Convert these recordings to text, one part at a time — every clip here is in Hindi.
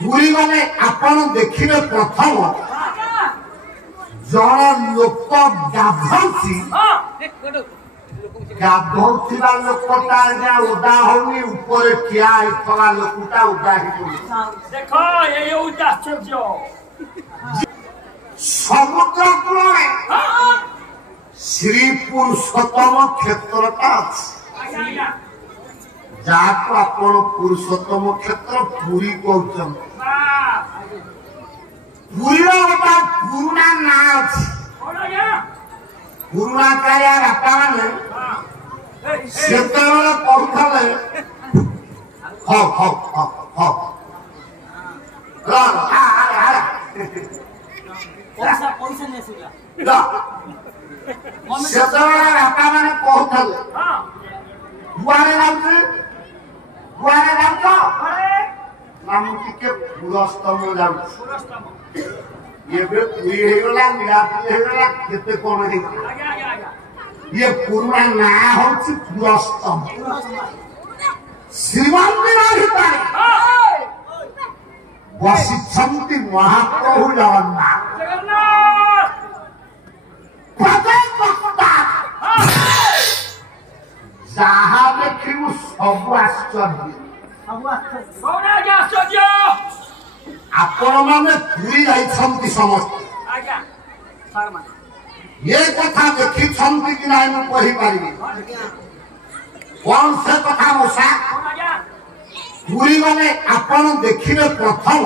ପୁରୀ ଗଲେ ଆପଣ ଦେଖିବେ ପ୍ରଥମ ଜଣେ ଲୋକ ଗାଧଉଛି ଗାଧଉଥିବା ଲୋକଟା ଆଜ୍ଞା ଓଦା ହଉନି ଉପରେ ଠିଆ ହେଇଥିବା ଲୋକଟା ଓଦା ହେଇପଡୁଛି। ଦେଖ ଏଇ ହଉଛି ଆଶ୍ଚର୍ଯ୍ୟ। ସମୁଦ୍ର କୂଳରେ ଶ୍ରୀ ପୁରୁଷୋତ୍ତମ କ୍ଷେତ୍ରଟା ଅଛି ଯାହାକୁ ଆପଣ ପୁରୁଷୋତ୍ତମ କ୍ଷେତ୍ର ପୁରୀ କହୁଛନ୍ତି। ପୁରୀର ଗୋଟେ ପୁରୁଣା ନାଁ ଅଛି। ପୁରୁଣା କାଳିଆ ବାପା ମାନେ ସେତେବେଳେ କହୁଥିଲେ ସେତେବେଳେ ବାପା ମାନେ କହୁଥିଲେ କୁଆଡେ ଯାଉଛି କୁଆଡେ ଯାଉଛ ନା ମୁଁ ଟିକେ ପୁରସ୍ତମ ଯାଉଛି। ଏବେ ପୁରୀ ହେଇଗଲା ନୀଳାଦ୍ରି ହେଇଗଲା କେତେ କଣ ହେଇଗଲା। ଇଏ ପୁରୁଣା ନାଁ ହଉଛି ପୁରସ୍ତମ। ଶ୍ରୀମନ୍ଦିର ଭିତରେ ବସିଛନ୍ତି ମହାପ୍ରଭୁ ଜଗନ୍ନାଥ। ଯାହା ଦେଖିବୁ ସବୁ ଆଶ୍ଚର୍ଯ୍ୟ। ଆପଣ ମାନେ ପୁରୀ ଯାଇଛନ୍ତି ସମସ୍ତେ ଏ କଥା ଦେଖିଛନ୍ତି କି ନାହିଁ ମୁଁ କହିପାରିବି। କଣ ସେ କଥା ମୂଷା? ପୁରୀ ଗଲେ ଆପଣ ଦେଖିବେ ପ୍ରଥମ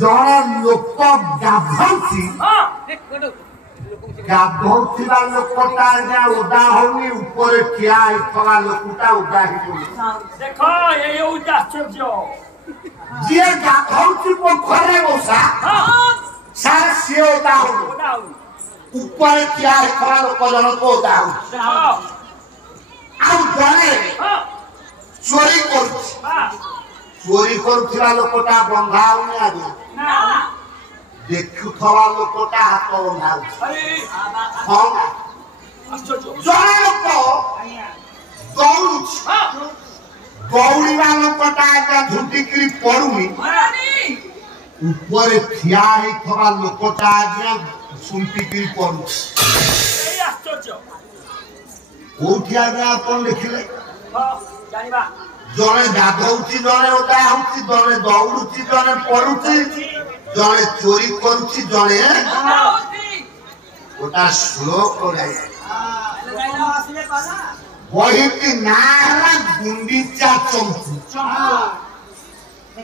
ଜଣେ ଲୋକ ଗାଧଉଛି ଗାଧଉଥିବା ଲୋକଟା ଆଜ୍ଞା ଓଦା ହଉନି ଉପରେ ଠିଆ ହେଇଥିବା ଲୋକଟା ଓଦା ହେଇପଡୁଛି। ଦେଖ ଏଇ ହଉଛି ଆଶ୍ଚର୍ଯ୍ୟ। ଯିଏ ଗାଧଉଛି ପୋଖରୀରେ ମୂଷା ସାର୍ ସିଏ ଓଦା ହଉନି ଉପରେ ଠିଆ ହେଇଥିବା ଲୋକ ଜଣକ ଓଦା ହଉଛି। ଆଉ ଜଣେ ଚୋରି କରୁଛି ଚୋରି କରୁଥିବା ଲୋକଟା ବନ୍ଧା ହଉନି ଆଜ୍ଞା ଦେଖୁଥିବା ଲୋକଟା ହାତ ବନ୍ଧା ହଉଛି। ଜଣେ ଲୋକ ଦୌଡୁଛି ଦୌଡ଼ିବା ଲୋକଟା ଆଜ୍ଞା ଝୁଣ୍ଟିକିରି ପଡୁନି ଉପରେ ଠିଆ ହେଇଥିବା ଲୋକଟା ଆଜ୍ଞା ଝୁଣ୍ଟିକିରି ପଡୁଛି। କୋଉଠି ଆଜ୍ଞା ଆପଣ ଦେଖିଲେ? ଜଣେ ଗାଧଉଛି ଜଣେ ଓଦା ହଉଛି ଜଣେ ଦୌଡୁଛି ଜଣେ ପଡୁଛି ଜଣେ ଚୋରି କରୁଛି ଜଣେ ଗୋଟା ଶ୍ଲୋକ ବହିଟି ନାଁ ହେଲା ଗୁଣ୍ଡିଚା ଚମ୍ପୁ।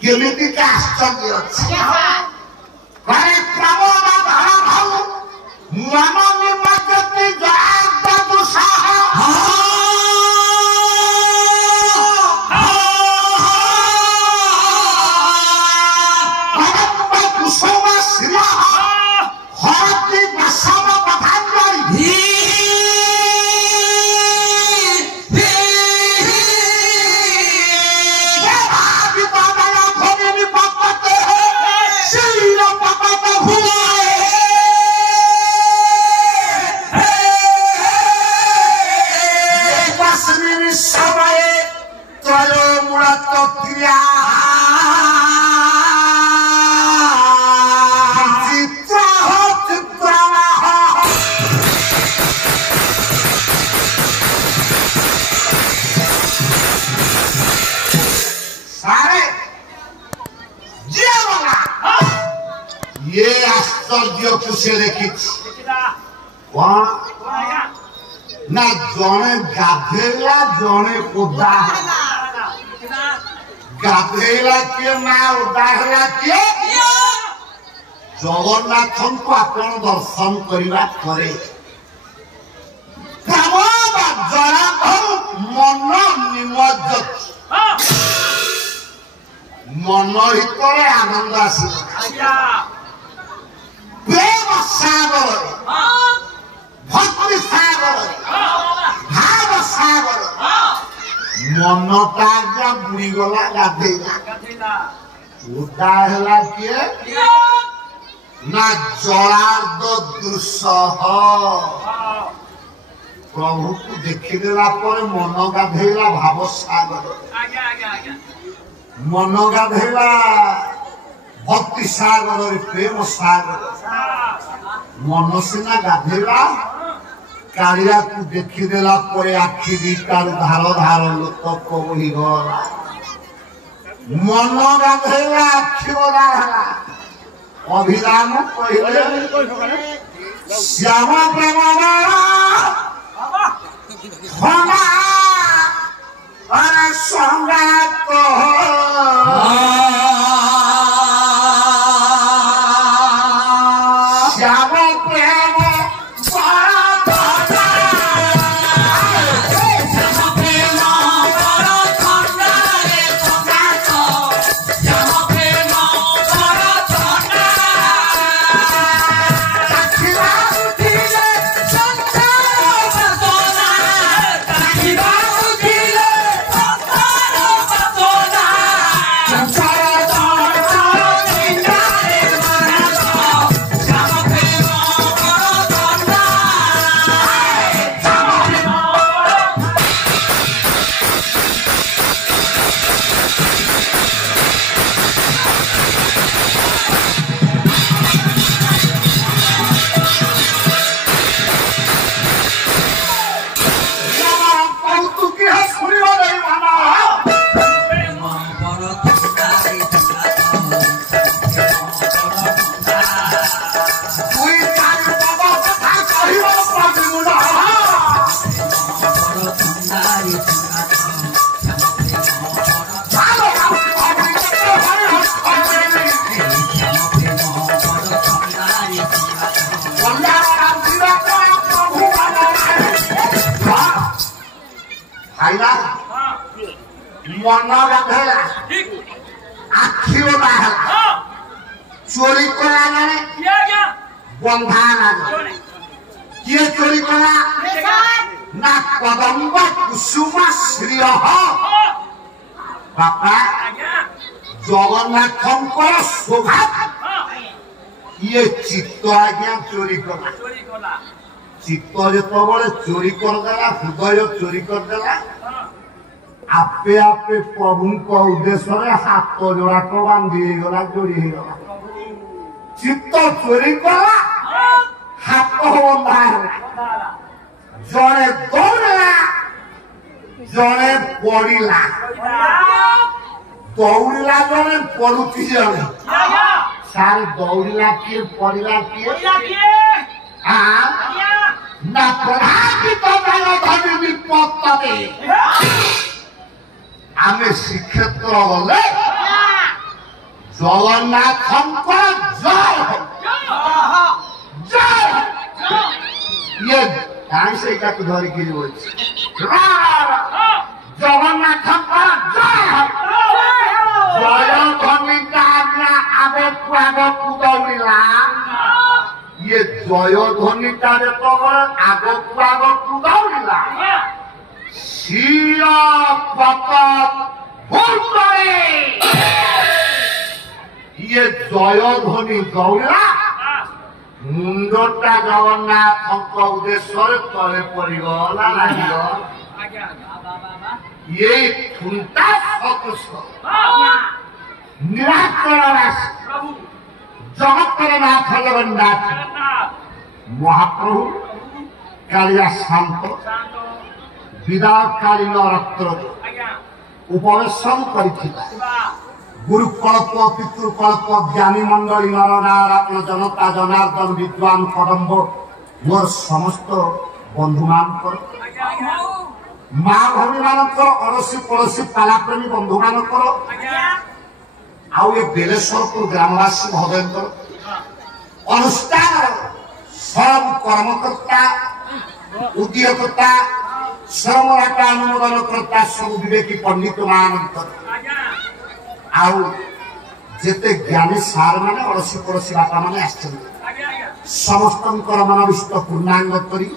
କେମିତିକା ଆଶ୍ଚର୍ଯ୍ୟ ଅଛି। ଘରେ ପ୍ରବଳ ଧର ଭାଉ ମନ ନିମଜ୍ଜତି ଜଳାଦୁ ସାହା হরতি বাসব পথাঞ্জলি সময়ে ত্রয়মূলত ক্রিয়া ये आश्चर्य को से देखिछि कौन ना जने गाधेला जने ओदा गाधेला के ना ओदा हला के जगन्नाथन को आपण दर्शन करिवा करे प्रभु जनार्दन मन निमज्जत मन हितरे आनंद आसी प्रेम सागर भक्ति सागर भाव सागर मनटा जा बुड़ी गला गाधेला ओदा हला के ना जलार्द दुस्सह प्रभु को देखिदेला पर मन गाधेला भाव सागर मन गाधेला भक्ति सागर प्रेम सागर मन सीना गाधेला कालिया को देखीदेला आखि दिटार धार धार लोतक बोली गला मन गाधेला आखि ओला अभिराम कहले श्याम प्रेम खना अरे संगात श्याम प्रेम मन गाधेला आखि ओला चोरी करा जाने बंधा ना किए चोरी करा ना कदम्ब कुसुम श्री बापा जगन्नाथ शोभा ये चित्त आज्ञा चोरी कला चित्त जो चोरी करदेला हृदय चोरी करदेला आपे आपे प्रभु को उद्देश्य हाथ जोड़ाक बांधी गला जोड़ी गला चित्त चोरी कला हाथ बंधा जड़े दौड़ा जड़े पड़ा दौड़ा जड़े पड़ुची जड़े सार दौड़ा किए पड़ा किए ना प्रभावित धनी विपद आमे श्रीक्षेत्र गले जगन्नाथ जय जय ये कहीं से धरी गिरी जगन्नाथ जय जय धनी आगे आगू दौड़ा ये जय ध्वनि आगू आगू दौड़ा ये जय ध्वनि दौड़ा मुंडटा जगन्नाथ उद्देश्य तले पड़गला लगे ये खुंटा सदृश निराकर राशि जगतर नाथ जगन्नाथ महाप्रभु कालिया शांत विदाकालीन रत्र उपवेशन करिथिला गुरुकल्प पितृकल्प ज्ञानी मंडली नर नारायण जनता जनार्दन विद्वान कदम्ब मोर समस्त बंधु मान माँ भौणी मान अड़ोशी पड़ोशी पालाप्रेमी बंधु मान आउ ये बेलेश्वरपुर ग्रामवासी महोदय अनुष्ठान सब कर्मकर्ता उद्योगता श्रमराटा अनुमोदन करता सब विवेकी पंडित मान आउ जेते ज्ञानी सार माने अड़ोशी पड़ोशी बापा माने समस्त मनविष्ट पूर्णांग करी